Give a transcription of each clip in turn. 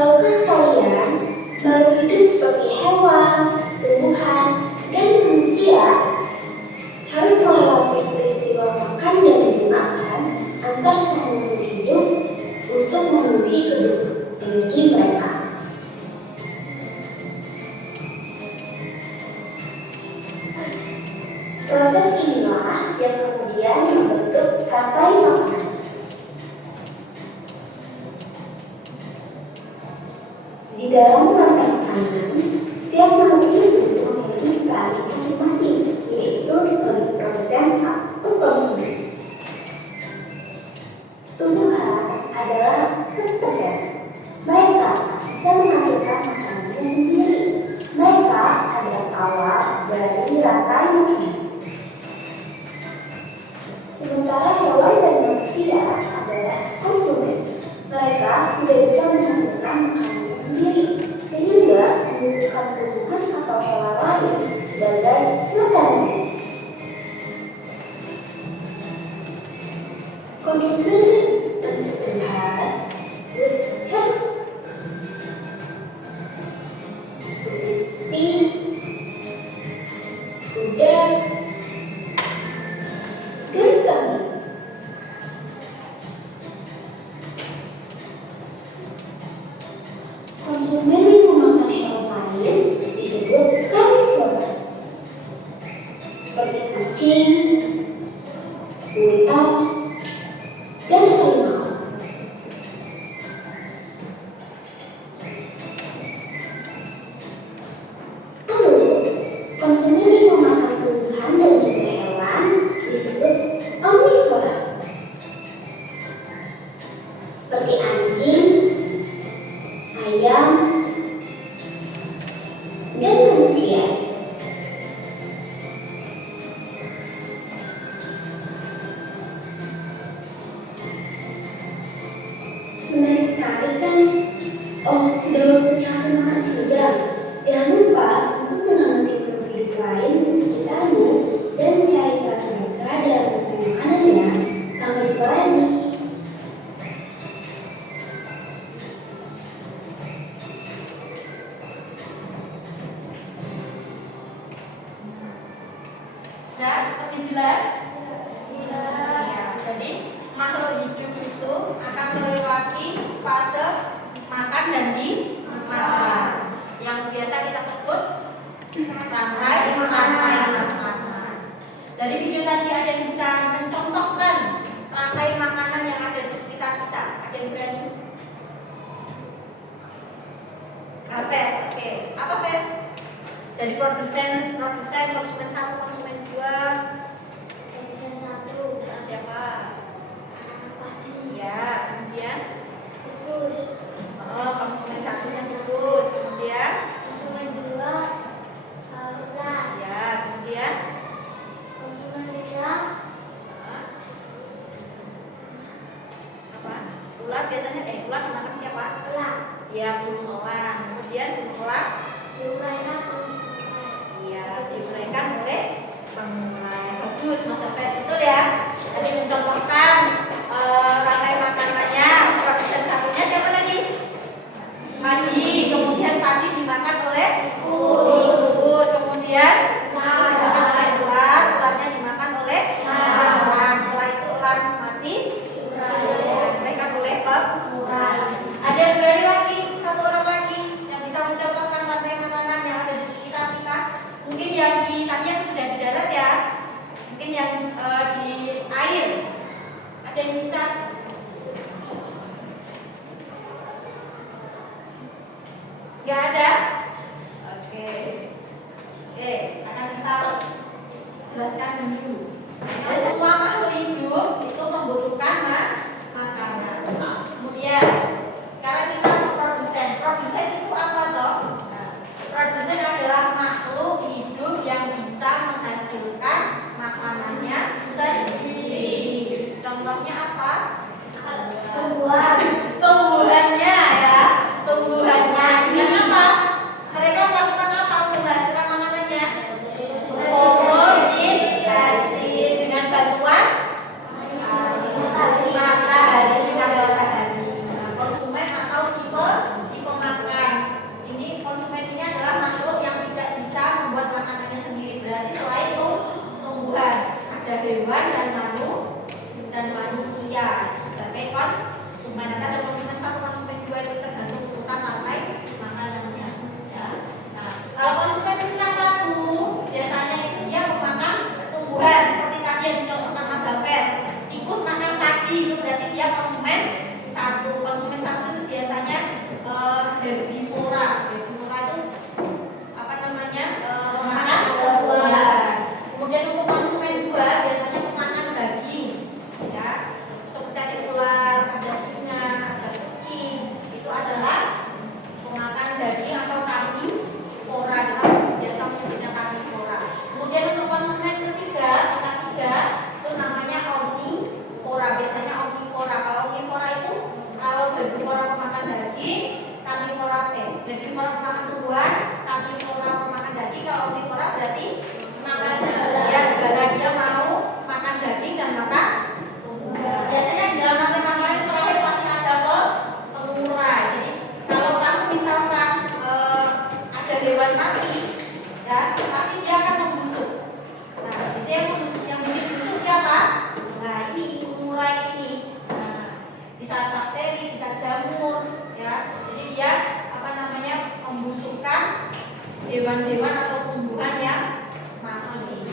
Tahukah kalian, makhluk hidup seperti hewan, tumbuhan, dan manusia harus melewati peristiwa makan dan dimakan antar sang makhluk hidup untuk memenuhi kebutuhan energi mereka. Proses inilah yang kemudian membentuk rantai makanan. Di dalam rantai makanan, setiap makhluk hidup memiliki peran masing-masing, yaitu sebagai produsen atau konsumen. Tumbuhan adalah produsen. Mereka bisa menghasilkan makanannya sendiri. Mereka adalah awal dari rantai makanan. Sementara hewan dan manusia adalah konsumen. Mereka tidak bisa menghasilkan makanannya sendiri, sehingga membutuhkan tumbuhan atau hewan lain sebagai makanan. Konsumen untuk tumbuhan disebut hewan. Seperti kuda, genteng. Konsumen yang memakan hewan lain disebut karnivora, seperti kucing, unta, dan harimau. Lalu, konsumen yang memakan tumbuhan dan juga hewan disebut omnivora, seperti anjing, ayam, dan manusia. Menarik sekali kan? Oh, sudah waktunya aku makan siang. Jangan lupa untuk mengamati makhluk hidup lain di sekitarmu dan mencari peran mereka dalam rantai makanannya. Sampai jumpa lagi. Nah, lebih jelas? Ya, jadi makhluk hidup itu akan melewati fase makan dan dimakan, yang biasa kita sebut rantai makanan. Dari video tadi ada yang bisa mencontohkan rantai makanan yang ada di sekitar kita? Ada yang berani? Ves, oke. Apa Ves? Dari produsen, konsumen 1, konsumen 2. Produsen 1, Siapa? padi, Ya, kemudian tikus. konsumen 1-nya tikus. Kemudian Konsumen 2, ular. ya, kemudian Konsumen 3, apa? Ular biasanya ular dimakan siapa? elang. Ya, burung elang. Kemudian burung elang Diuraikan diuraikan oleh pengurai. Bagus, Mas Ves, betul ya. Tadi mencontohkan rantai makanannya. Produsen 1-nya siapa tadi? Padi. Kemudian padi dimakan oleh tikus. Kemudian dimakan oleh ular. Ularnya dimakan oleh elang. Setelah itu elang mati, diuraikan oleh pengurai. Ada yang berani lagi? Satu orang lagi yang bisa mencontohkan rantai makanan yang ada di sekitar kita. Mungkin yang tadi yang sudah di darat ya, mungkin yang di air. Ada yang bisa? Gak ada? Oke, akan kita jelaskan dulu. Nah, semua makhluk hidup itu membutuhkan makanan. Kemudian sekarang kita ke produsen. Produsen itu apa toh? Produsen adalah makhluk hidup yang bisa menghasilkan makanannya sendiri. Contohnya apa? manusia itu sebagai konsumen. Nanti ada konsumen 1, konsumen 2 itu tergantung urutan rantai makanannya. Ya. Nah, kalau konsumen tingkat 1 biasanya itu dia memakan tumbuhan seperti tadi yang dicontohkan Mas Hafiz. Tikus makan padi itu berarti dia konsumen 1. Konsumen 1 itu biasanya herbivora. Herbivora itu apa namanya? Memakan tumbuhan. Kemudian untuk konsumen 2 biasanya pemakan daging, ya. Seperti ada ular, ada singa, ada kucing. Itu adalah pemakan daging atau karnivora. Kita biasa menyebutnya karnivora. Kemudian untuk konsumen ketiga, itu namanya omnivora. Biasanya omnivora. Kalau omnivora itu kalau herbivora pemakan daging, karnivora herbivora pemakan tumbuhan, karnivora pemakan daging. Kalau omnivora berarti makan segala dia mau makan daging dan makan tumbuhan. Biasanya di dalam rantai makanan itu terakhir pasti ada pengurai. Jadi kalau kamu misalkan ada hewan mati, ya pasti dia akan membusuk. Nah, itu yang bikin busuk siapa? Nah, ini pengurai ini. Nah, bisa bakteri, bisa jamur, ya. Jadi dia apa namanya membusukkan hewan-hewan atau tumbuhan yang mati.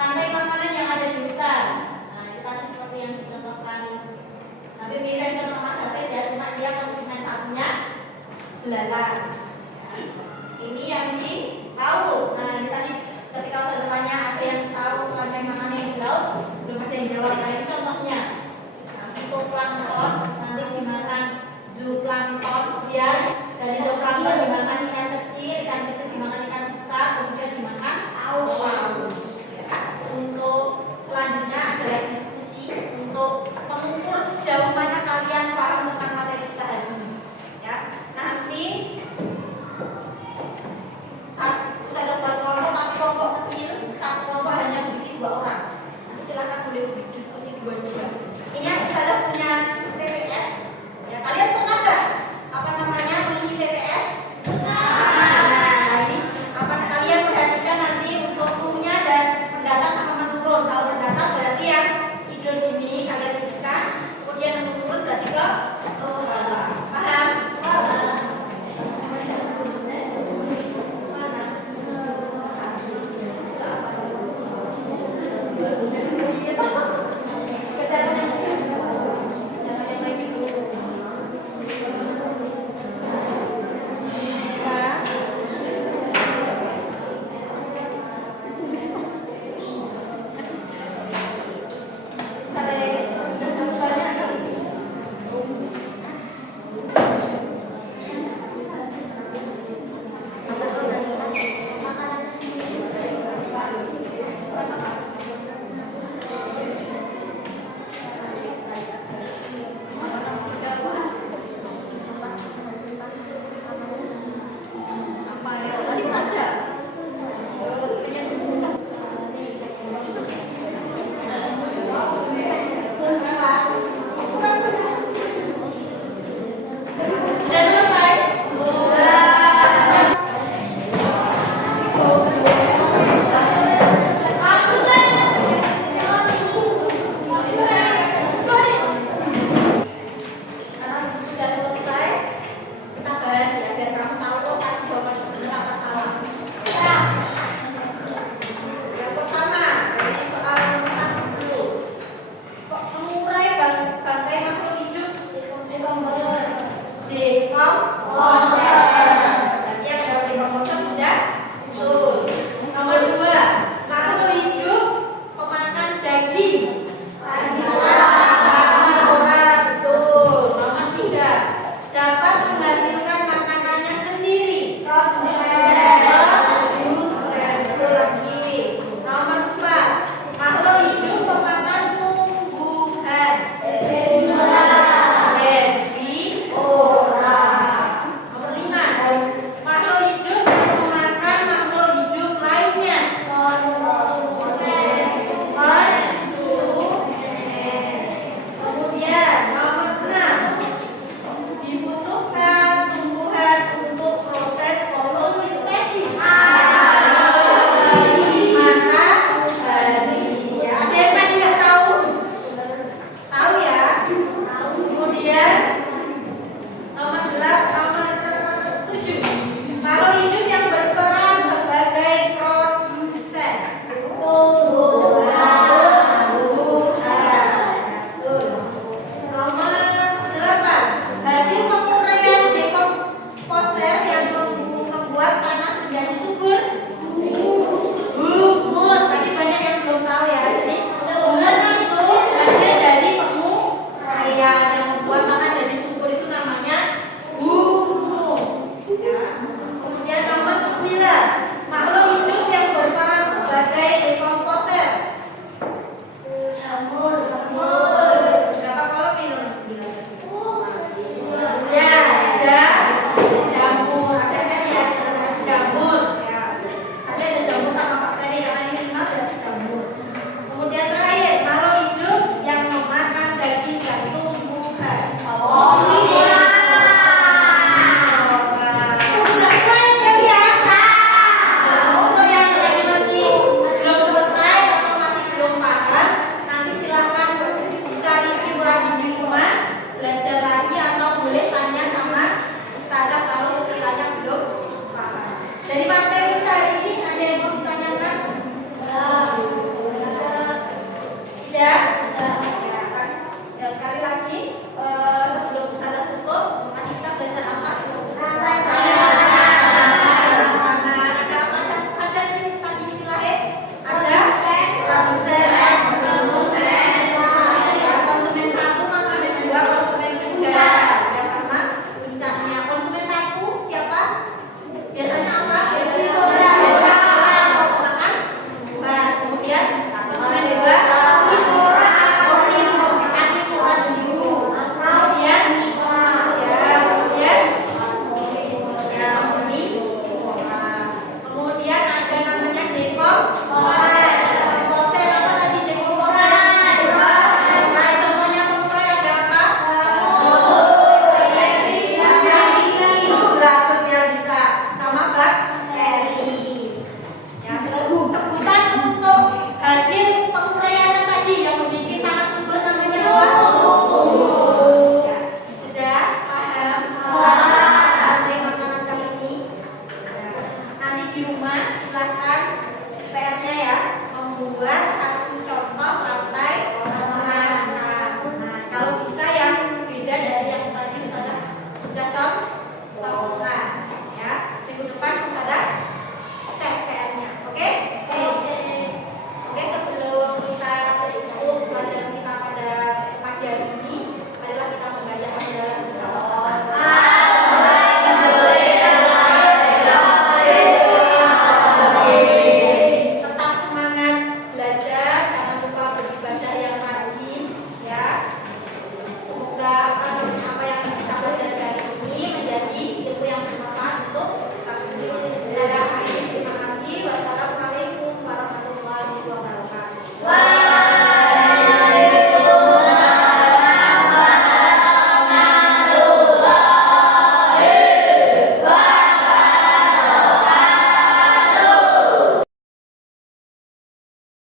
Rantai makanan yang ada di hutan. Nah, itu tadi seperti yang dicontohkan. Nanti mirip contoh Mas Hafiz ya, cuma dia konsumen satunya belalang. Ya. Ini yang tahu. Nah, ini tadi ketika saya tanya ada yang tahu rantai makanan yang di laut, belum ada yang jawab.